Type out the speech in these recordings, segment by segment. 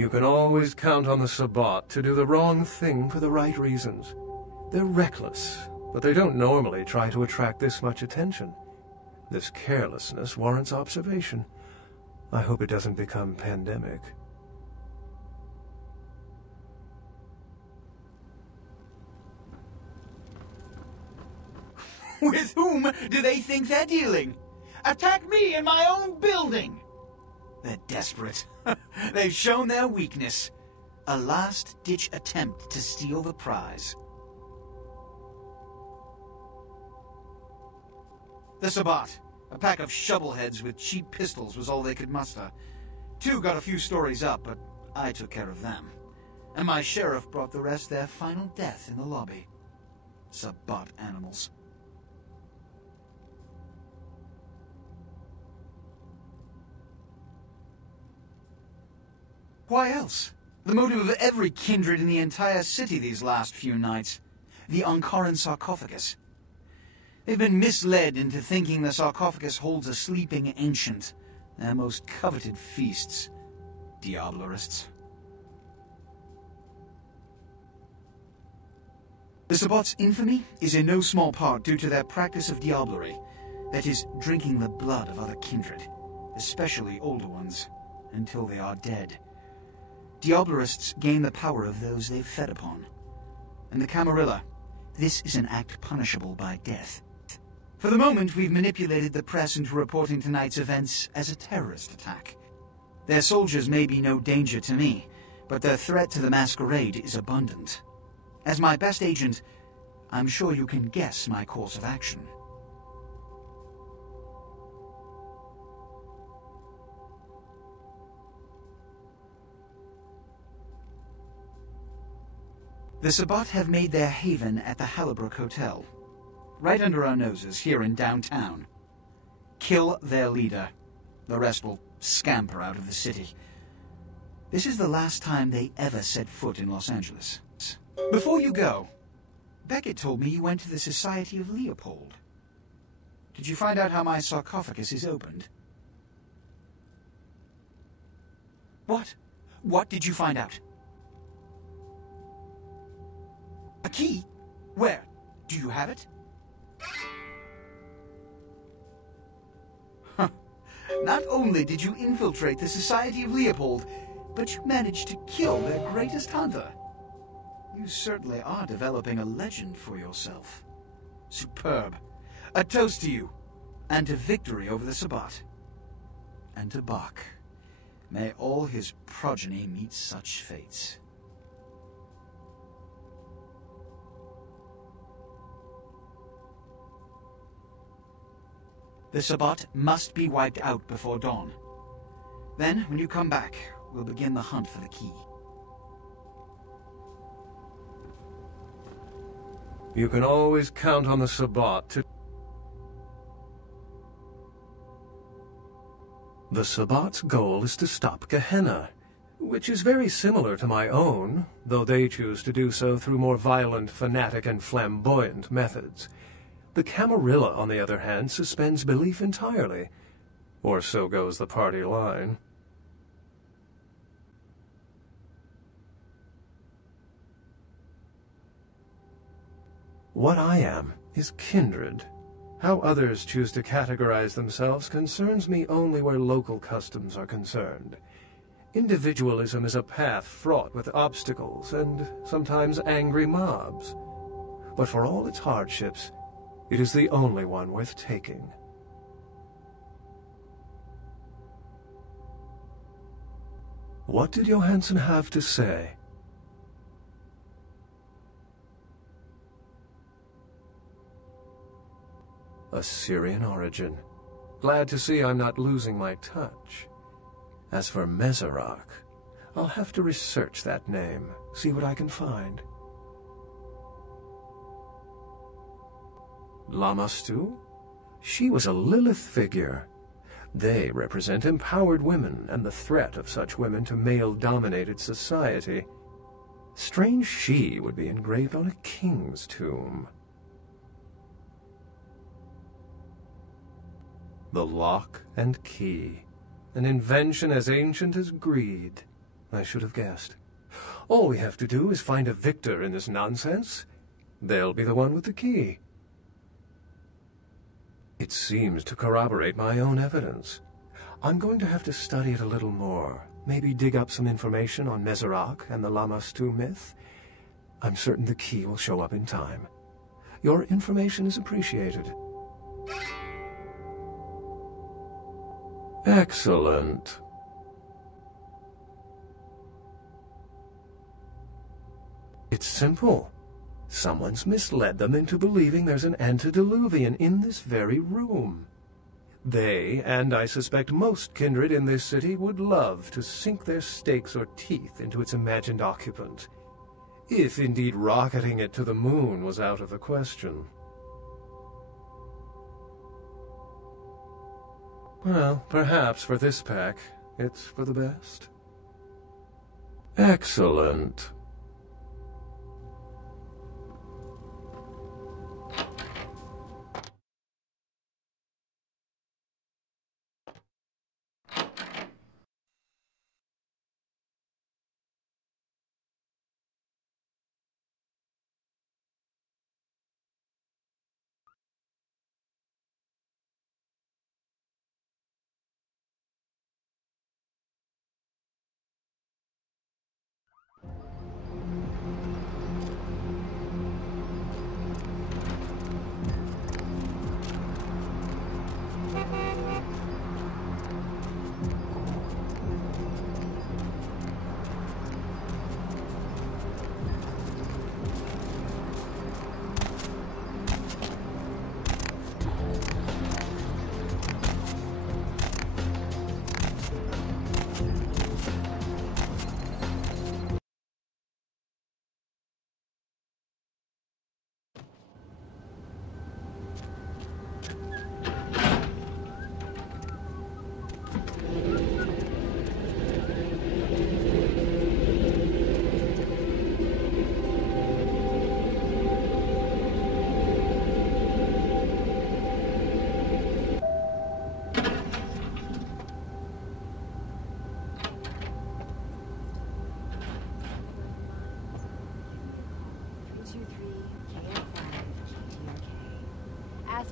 You can always count on the Sabbat to do the wrong thing for the right reasons. They're reckless, but they don't normally try to attract this much attention. This carelessness warrants observation. I hope it doesn't become pandemic. With whom do they think they're dealing? Attack me in my own building! They're desperate. They've shown their weakness. A last-ditch attempt to steal the prize. The Sabbat. A pack of shovelheads with cheap pistols was all they could muster. Two got a few stories up, but I took care of them. And my sheriff brought the rest their final death in the lobby. Sabbat animals. Why else? The motive of every kindred in the entire city these last few nights. The Ankaran sarcophagus. They've been misled into thinking the sarcophagus holds a sleeping ancient, their most coveted feasts. Diablerists. The Sabbat's infamy is in no small part due to their practice of diablerie, that is, drinking the blood of other kindred, especially older ones, until they are dead. Diablerists gain the power of those they've fed upon. And the Camarilla, this is an act punishable by death. For the moment, we've manipulated the press into reporting tonight's events as a terrorist attack. Their soldiers may be no danger to me, but their threat to the masquerade is abundant. As my best agent, I'm sure you can guess my course of action. The Sabbat have made their haven at the Hallibrook Hotel, right under our noses here in downtown. Kill their leader. The rest will scamper out of the city. This is the last time they ever set foot in Los Angeles. Before you go, Beckett told me you went to the Society of Leopold. Did you find out how my sarcophagus is opened? What? What did you find out? A key? Where? Do you have it? Huh. Not only did you infiltrate the Society of Leopold, but you managed to kill their greatest hunter. You certainly are developing a legend for yourself. Superb. A toast to you, and to victory over the Sabbat. And to Bach. May all his progeny meet such fates. The Sabbat must be wiped out before dawn. Then, when you come back, we'll begin the hunt for the key. You can always count on the Sabbat to... The Sabbat's goal is to stop Gehenna, which is very similar to my own, though they choose to do so through more violent, fanatic, and flamboyant methods. The Camarilla, on the other hand, suspends belief entirely. Or so goes the party line. What I am is kindred. How others choose to categorize themselves concerns me only where local customs are concerned. Individualism is a path fraught with obstacles and sometimes angry mobs. But for all its hardships, it is the only one worth taking. What did Johansson have to say? Assyrian origin. Glad to see I'm not losing my touch. As for Meserock, I'll have to research that name, see what I can find. Lamastu? She was a Lilith figure. They represent empowered women and the threat of such women to male-dominated society. Strange she would be engraved on a king's tomb. The lock and key. An invention as ancient as greed. I should have guessed. All we have to do is find a victor in this nonsense. They'll be the one with the key. It seems to corroborate my own evidence. I'm going to have to study it a little more. Maybe dig up some information on Mezerak and the Lamastu myth. I'm certain the key will show up in time. Your information is appreciated. Excellent. It's simple. Someone's misled them into believing there's an antediluvian in this very room. They, and I suspect most kindred in this city, would love to sink their stakes or teeth into its imagined occupant, if indeed rocketing it to the moon was out of the question. Well, perhaps for this pack, it's for the best. Excellent.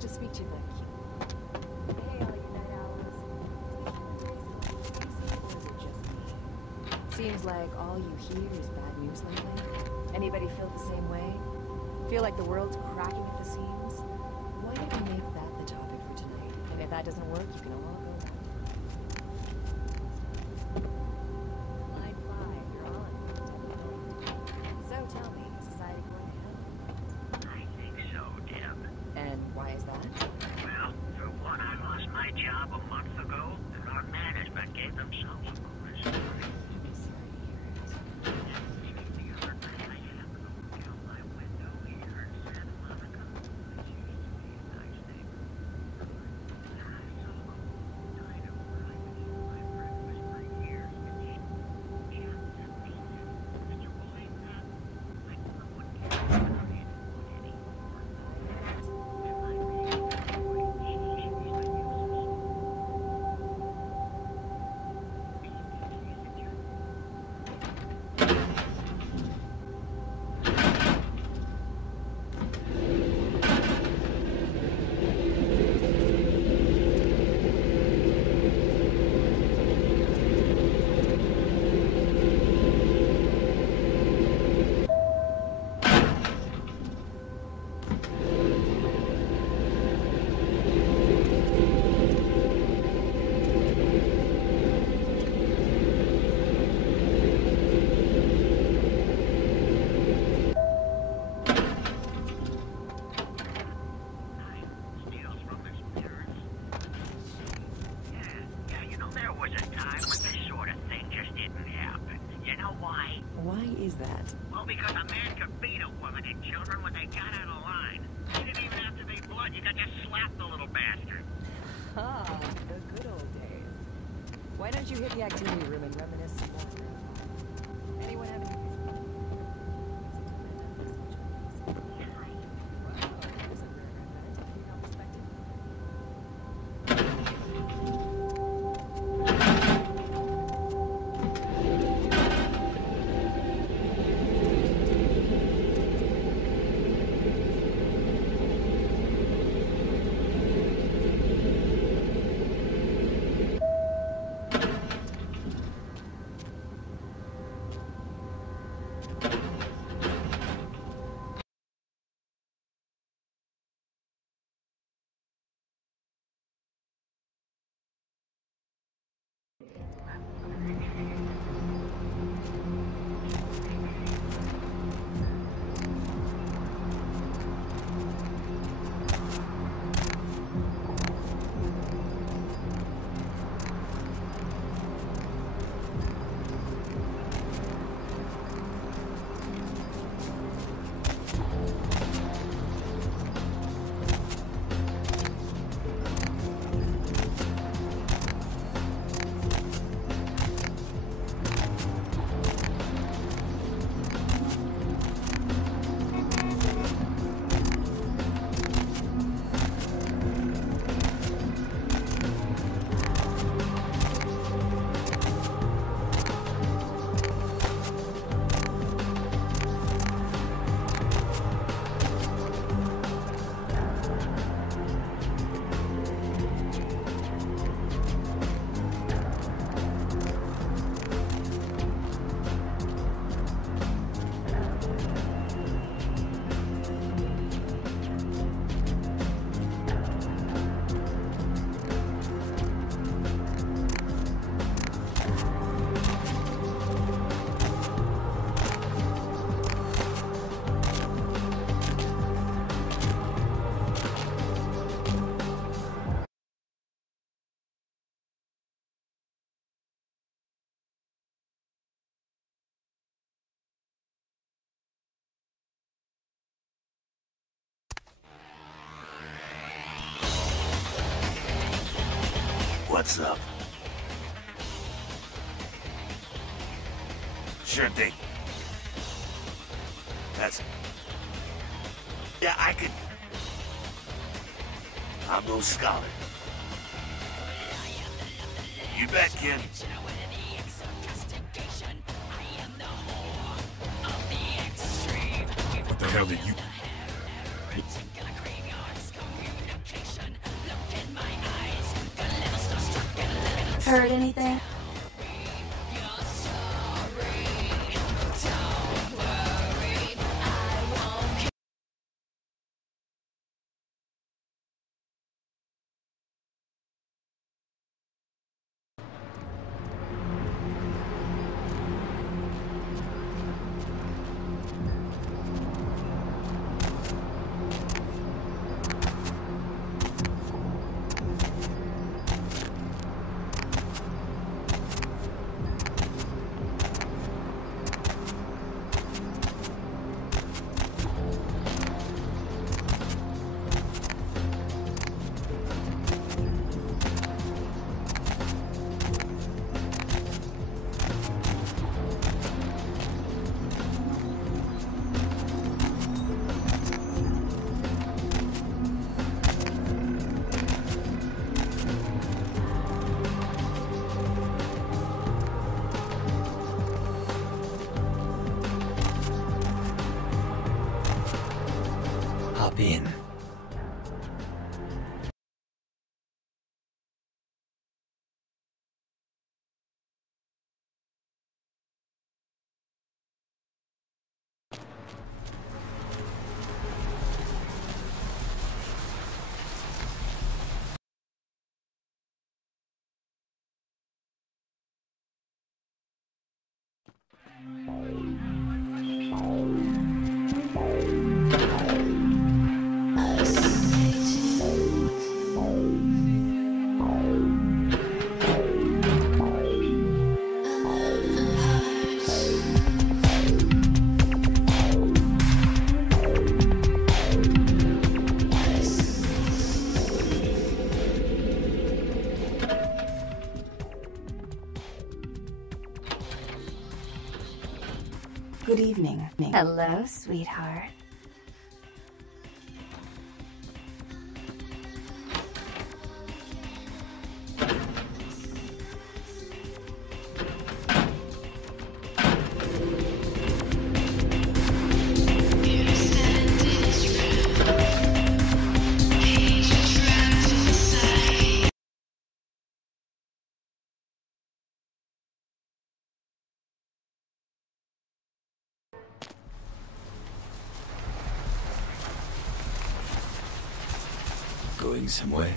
To speak to the hey, all you night owls. Or is it just me? Seems like all you hear is bad news lately. Anybody feel the same way? Feel like the world's cracking at the seams? Why don't we make that the topic for tonight? And if that doesn't work, you can all go back. Line 5, you're on. So tell me, is society going to hell? I think so, Deb. And why is that? Well, for one, I lost my job a month ago, and our management gave themselves a bonus. I'm sorry to hear it. The other night, I happened to look out my window here in Santa Monica, which used to be a nice neighborhood. And I saw a whole diner where I could eat my breakfast for years. Just a minute. Could you believe that? I couldn't get it anymore. Why is that? Well, because a man could beat a woman and children when they got out of line. He didn't even have to be bloodshot. on, you got just slapped the little bastard. Ah, the good old days. Why don't you hit the activity room and reminisce some more? Anyone have any reason? Wow, there's a rare event of female perspective. What's up? Sure thing. That's... Yeah, I could... I'm no scholar. You bet, kid. What the hell did you... Heard anything? Hop in. Hello, sweetheart. Going somewhere?